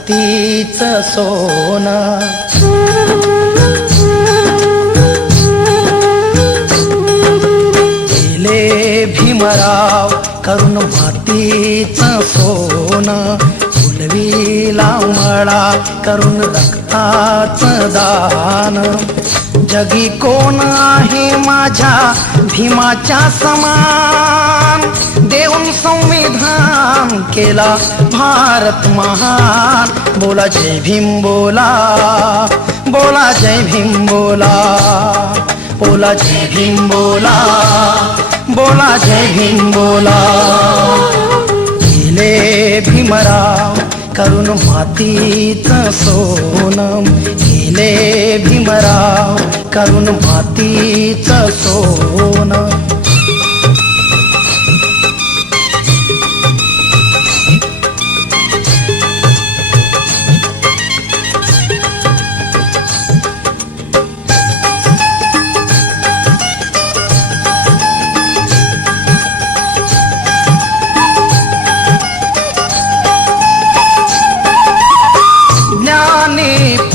मातीचं सोनं. गेले भीमराव करून मातीचं सोनं, फुलविला मळा करून रक्ताचं दान. जगी कोण आहे माझ्या भीमाच्या समान, देऊन संविधान केला भारत महान. बोला जय भीम बोला, बोला जय भीम बोला, बोला जय भीम बोला, बोला जय भीम बोला. गेले भीमराव करून मातीचं सोनं, गेले भीमराव करून मातीचं सोनं.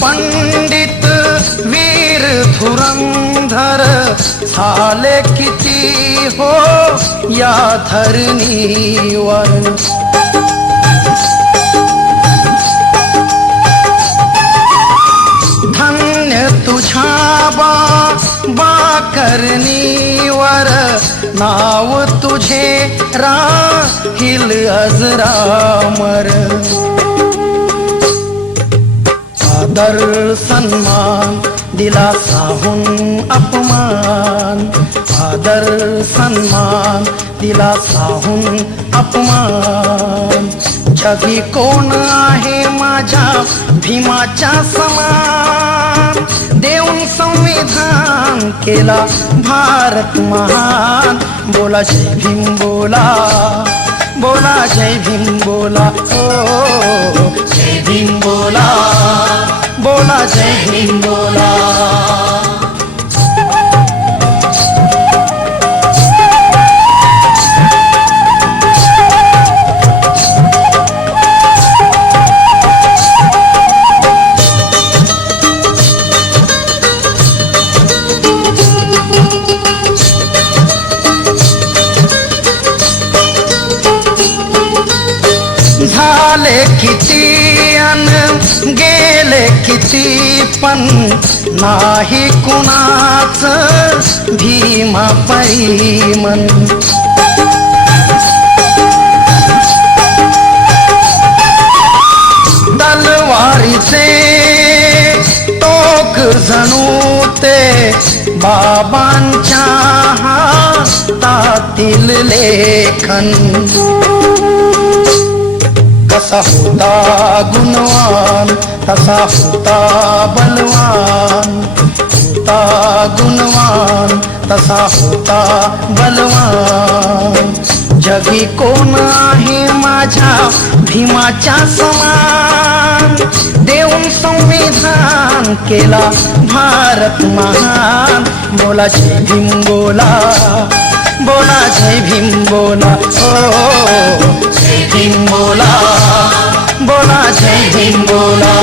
पंडित वीर धुरंधर झाले किती हो या धरणीवर. धन्य तुझ्या बा करणीवर, नाव तुझे राहील अजरामर. आदर सन्मान दिला साहून अपमान, आदर सन्मान दिला साहून अपमान. जगी कोण आहे माझ्या भीमाच्या समान, देऊन संविधान केला भारत महान. बोला जय भीम बोला, बोला जय भीम बोला, ओ जय भीम बोला, बोला जय भीम बोला. झाले किती अन गेले किती, पण नाही कुणाच भीमा परिमन. तलवारीचे टोक जणू ते बाबांच्या हातातील लेखन. कसा होता गुणवान तसा होता बलवान, होता गुणवान तसा होता बलवान. जगी कोण आहे माझ्या भीमाच्या समान, देऊन संविधान केला भारत महान. बोला जय भीम बोला, बोला जय भीम बोला, ओ जय भीम बोला, बोला जय भीम बोला.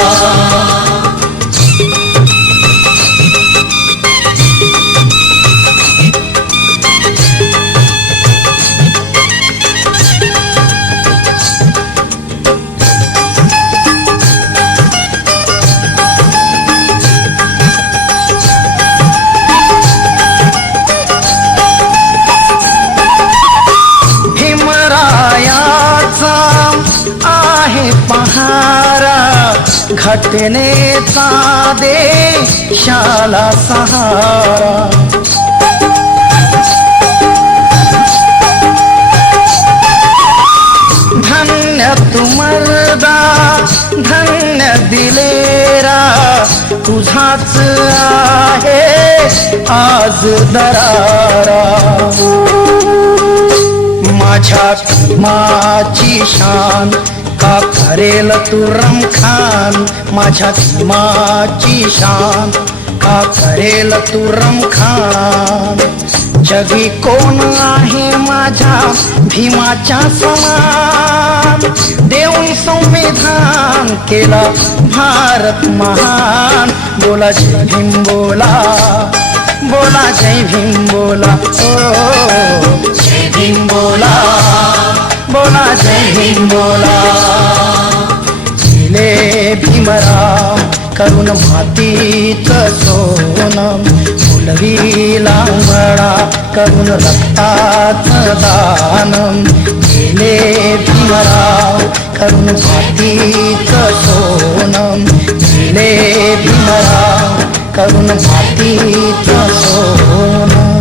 पहारा घटनेचा देशाला सहारा. धन्य तू मर्दा धन्य दिलेरा, तुझाच आहे आज दरारा. माझ्या भीमाची शान का करेल तू रमखान, माझ्या भीमाची शान का करेल तू रमखान. जगी कोण आहे माझ्या भीमाच्या समान, देऊन संविधान केला भारत महान. बोला जय भीम बोला, बोला जय भीम बोला, ओ जय भीम बोला, बोला जय भीम बोला. गेले भीमराव करून मातीचं सोनं, फुलविला मळा करून रक्ताचं दान. गेले भीमराव करून मातीचं सोनं, गेले भीमराव करून मातीचं सोनं.